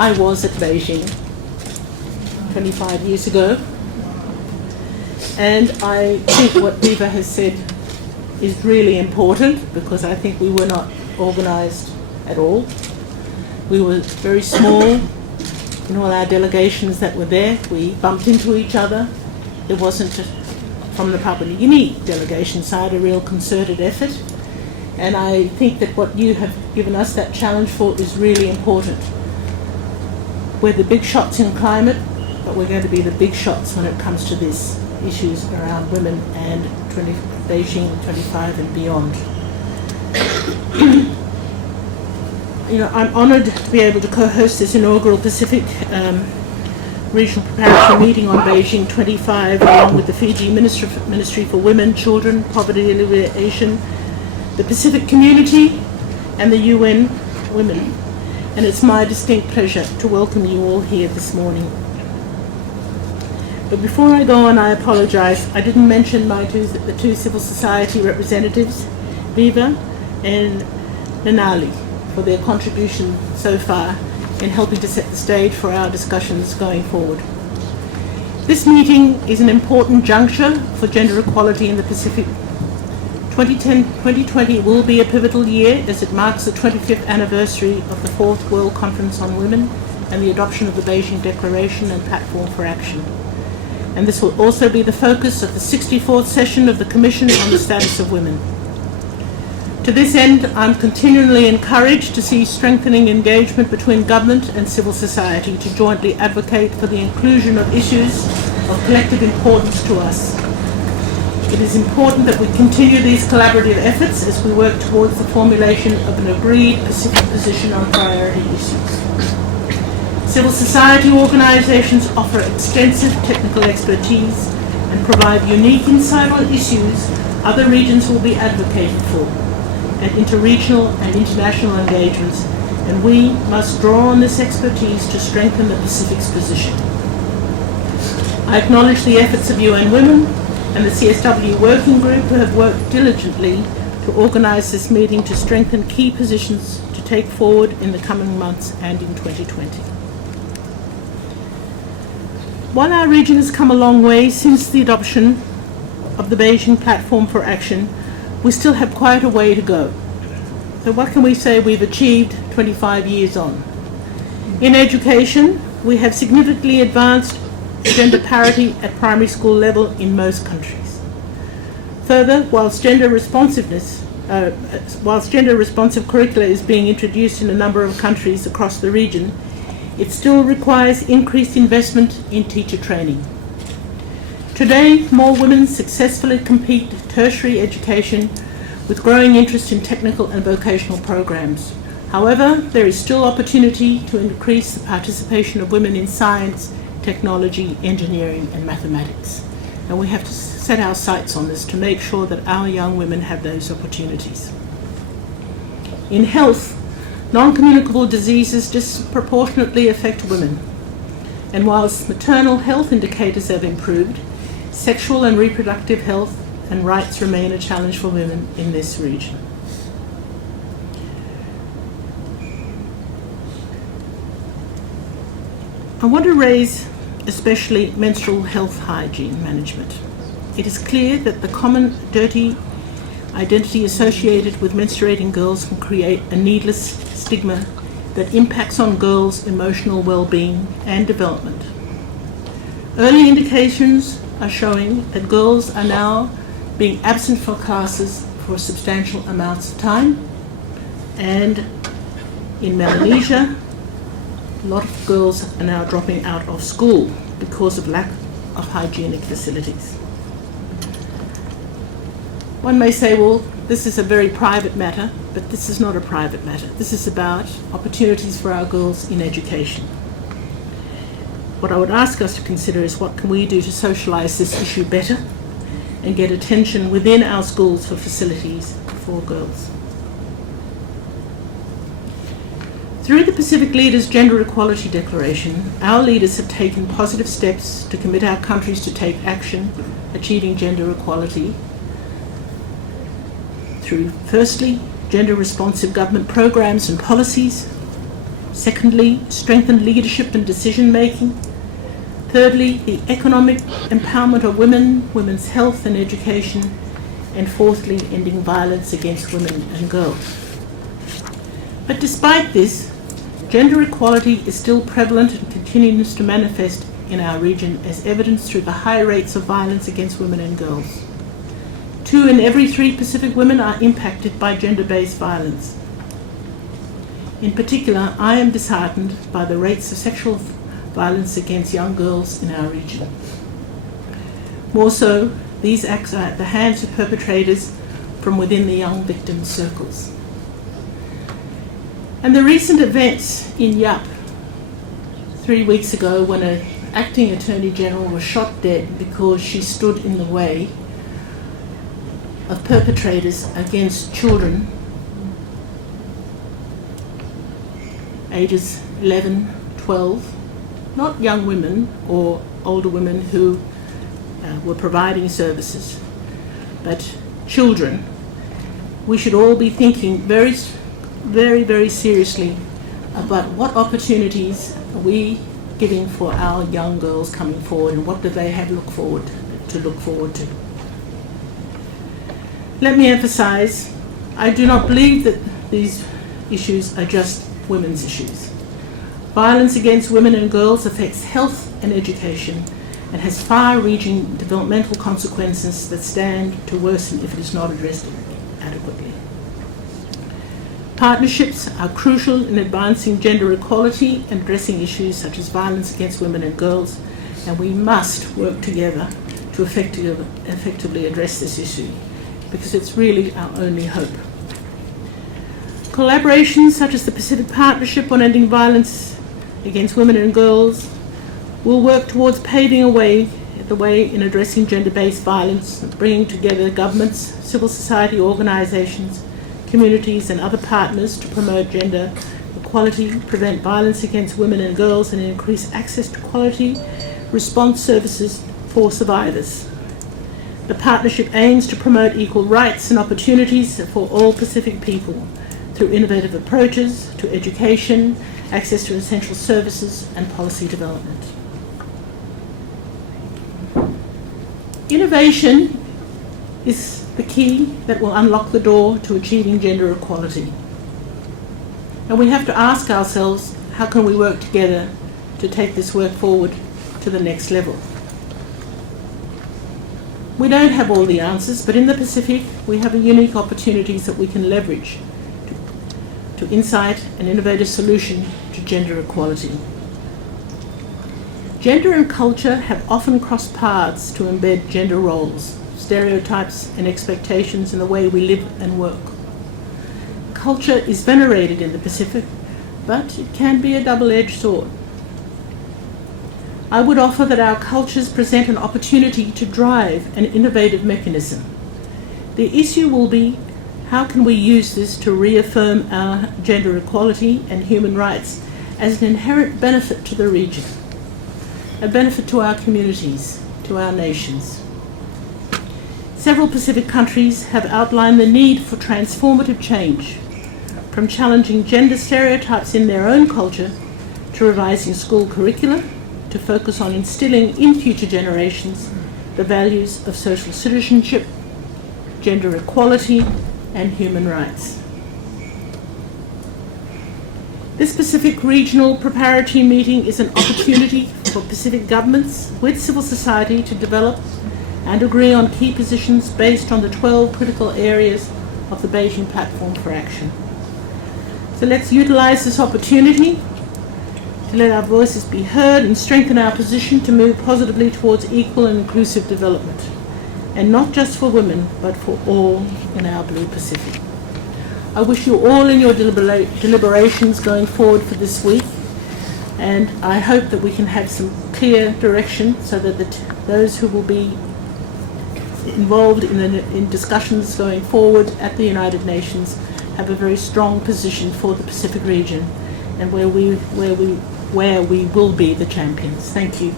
I was at Beijing 25 years ago, and I think what Viva has said is really important, because I think we were not organised at all. We were very small in all our delegations that were there. We bumped into each other. There wasn't, from the Papua New Guinea delegation side, a real concerted effort. And I think that what you have given us that challenge for is really important. We're the big shots in climate, but we're going to be the big shots when it comes to this issues around women and Beijing 25 and beyond. I'm honoured to be able to co-host this inaugural Pacific Regional Preparatory meeting on Beijing 25, along with the Fiji Ministry for Women, Children, Poverty Alleviation, the Pacific Community, and the UN Women. And it's my distinct pleasure to welcome you all here this morning. But before I go on, I apologise. I didn't mention the two civil society representatives, Viva and Nanali, for their contribution so far in helping to set the stage for our discussions going forward. This meeting is an important juncture for gender equality in the Pacific. 2020 will be a pivotal year, as it marks the 25th anniversary of the 4th World Conference on Women and the adoption of the Beijing Declaration and Platform for Action. And this will also be the focus of the 64th session of the Commission on the Status of Women. To this end, I'm continually encouraged to see strengthening engagement between government and civil society to jointly advocate for the inclusion of issues of collective importance to us. It is important that we continue these collaborative efforts as we work towards the formulation of an agreed Pacific position on priority issues. Civil society organisations offer extensive technical expertise and provide unique insight on issues other regions will be advocating for, and interregional and international engagements, and we must draw on this expertise to strengthen the Pacific's position. I acknowledge the efforts of UN Women and the CSW Working Group, who have worked diligently to organise this meeting to strengthen key positions to take forward in the coming months and in 2020. While our region has come a long way since the adoption of the Beijing Platform for Action, we still have quite a way to go. So what can we say we've achieved 25 years on? In education, we have significantly advanced gender parity at primary school level in most countries. Further, whilst gender responsive curricula is being introduced in a number of countries across the region, it still requires increased investment in teacher training. Today, more women successfully complete tertiary education with growing interest in technical and vocational programs. However, there is still opportunity to increase the participation of women in science, technology, engineering, and mathematics. And we have to set our sights on this to make sure that our young women have those opportunities. In health, non-communicable diseases disproportionately affect women. And whilst maternal health indicators have improved, sexual and reproductive health and rights remain a challenge for women in this region. I want to raise especially menstrual health hygiene management. It is clear that the common dirty identity associated with menstruating girls can create a needless stigma that impacts on girls' emotional well-being and development. Early indications are showing that girls are now being absent from classes for substantial amounts of time, and in Melanesia, a lot of girls are now dropping out of school because of lack of hygienic facilities. One may say, well, this is a very private matter, but this is not a private matter. This is about opportunities for our girls in education. What I would ask us to consider is what can we do to socialise this issue better and get attention within our schools for facilities for girls. Through the Pacific Leaders Gender Equality Declaration, our leaders have taken positive steps to commit our countries to take action achieving gender equality through, firstly, gender-responsive government programs and policies, Secondly, strengthen leadership and decision-making. Thirdly, the economic empowerment of women, women's health and education. And fourthly, ending violence against women and girls. But despite this, gender equality is still prevalent and continues to manifest in our region as evidenced through the high rates of violence against women and girls. 2 in every 3 Pacific women are impacted by gender-based violence. In particular, I am disheartened by the rates of sexual violence against young girls in our region. More so, these acts are at the hands of perpetrators from within the young victim circles. And the recent events in Yap 3 weeks ago, when an acting Attorney General was shot dead because she stood in the way of perpetrators against children ages 11, 12, not young women or older women who were providing services, but children. We should all be thinking very, very seriously about what opportunities are we giving for our young girls coming forward, and what do they have to look forward to. Let me emphasize, I do not believe that these issues are just women's issues. Violence against women and girls affects health and education and has far-reaching developmental consequences that stand to worsen if it is not addressed adequately. Partnerships are crucial in advancing gender equality and addressing issues such as violence against women and girls, and we must work together to effectively address this issue, because it's really our only hope. Collaborations such as the Pacific Partnership on Ending Violence against Women and Girls will work towards paving the way in addressing gender-based violence, bringing together governments, civil society organisations, communities and other partners to promote gender equality, prevent violence against women and girls, and increase access to quality response services for survivors. The partnership aims to promote equal rights and opportunities for all Pacific people through innovative approaches to education, access to essential services, and policy development. Innovation is the key that will unlock the door to achieving gender equality. And we have to ask ourselves, how can we work together to take this work forward to the next level? We don't have all the answers, but in the Pacific, we have unique opportunities that we can leverage to insight an innovative solution to gender equality. Gender and culture have often crossed paths to embed gender roles, stereotypes and expectations in the way we live and work. Culture is venerated in the Pacific, but it can be a double-edged sword. I would offer that our cultures present an opportunity to drive an innovative mechanism. The issue will be, how can we use this to reaffirm our gender equality and human rights as an inherent benefit to the region, a benefit to our communities, to our nations. Several Pacific countries have outlined the need for transformative change, from challenging gender stereotypes in their own culture to revising school curricula, to focus on instilling in future generations the values of social citizenship, gender equality, and human rights. This Pacific Regional Preparatory meeting is an opportunity for Pacific governments with civil society to develop and agree on key positions based on the 12 critical areas of the Beijing Platform for Action. So let's utilize this opportunity to let our voices be heard and strengthen our position to move positively towards equal and inclusive development, and not just for women, but for all in our Blue Pacific. I wish you all in your deliberations going forward for this week, and I hope that we can have some clear direction so that those who will be involved in discussions going forward at the United Nations have a very strong position for the Pacific region, and where we will be the champions. Thank you.